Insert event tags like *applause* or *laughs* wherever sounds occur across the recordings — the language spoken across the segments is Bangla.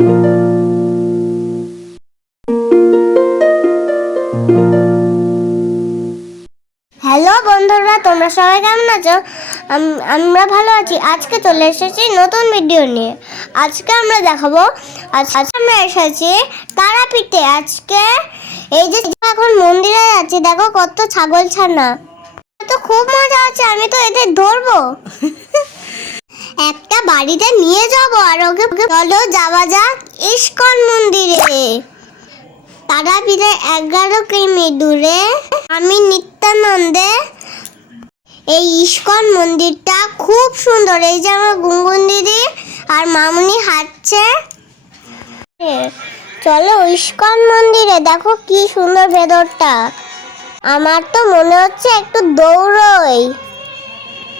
হ্যালো বন্ধুরা, তোমরা সবাই কেমন আছো? আমরা ভালো আছি। আজকে চলে এসেছি নতুন ভিডিও নিয়ে। আজকে আমরা দেখাবো আজকে আমরা এসেছি তারাপীঠে। আজকে এই যে এখন মন্দিরে যাচ্ছি, দেখো কত ছাগল ছানা। তো খুব মজা আছে আমি তো এদের ধরবো। *laughs* একটা বাড়িতে নিয়ে যাব আর ওকে চলো যাওয়া যাক ইস্কন মন্দিরে। তারাপীঠে এগারো কিমি দূরে আমি নিত্যানন্দে এই ইস্কন মন্দিরটা খুব সুন্দর। এই যে আমার গুনগুন দিদি আর মামুনি হাঁটছে। চলো ইস্কন মন্দিরে, দেখো কি সুন্দর ভেতরটা। আমার তো মনে হচ্ছে একটু দৌড়ই।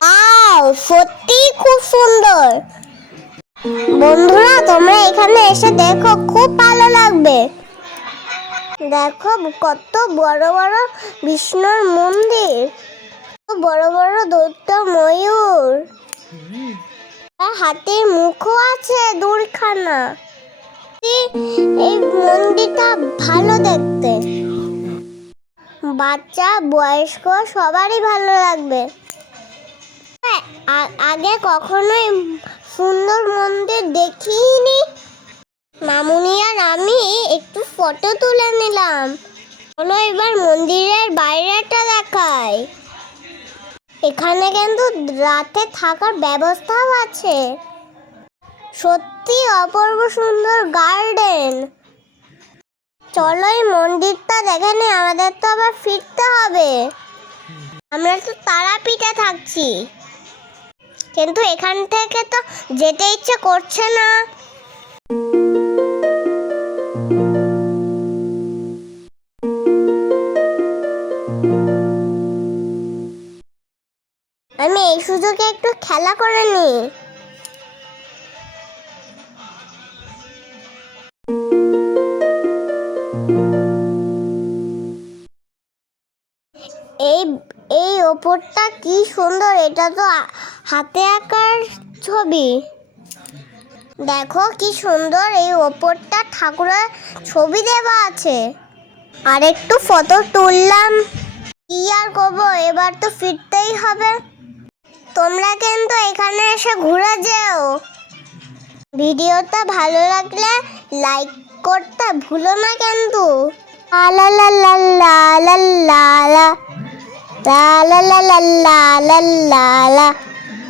আও সত্যি খুব সুন্দর। বন্ধুরা, তোমরা এখানে এসে দেখো, খুব ভালো লাগবে। দেখো, কত বড় বড় বিষ্ণুর মন্দির। বড় বড় দৈত্য ময়ূর। হাতির মুখও আছে দূরখানা এই- মন্দিরটা ভালো দেখতে। বাচ্চা, বয়স্ক, সবারই ভালো লাগবে। আগে কখনোই সুন্দর মন্দির দেখিনি। মামুনি আর আমি একটু ফটো তুলে নিলাম। চলো এবার মন্দিরের বাইরেটা দেখাই। এখানে কিন্তু রাতে থাকার ব্যবস্থাও আছে। সত্যি অপূর্ব সুন্দর গার্ডেন চলো এই মন্দিরটা দেখে নি, আমাদের তো আবার ফিরতে হবে। আমরা তো তারাপীঠে থাকছি। কিন্তু এখান থেকে তো যেতে ইচ্ছে করছে না। আমি এই সুযোগে একটু খেলা করে নিই। এই এই ওপরটা কি সুন্দর, এটা তো হাতে আঁকার ছবি দেখো কি সুন্দর এই ওপরটা ঠাকুরের ছবি দেওয়া আছে আর একটু ফটো তুললাম কি আর করব এবার তো ফিরতেই হবে তোমরা কিন্তু এখানে এসে ঘুরে যেও ভিডিওটা ভালো লাগলে লাইক করতে ভুলো না কিন্তু লা লা লা লা লা লা লা লা লা লা লা লা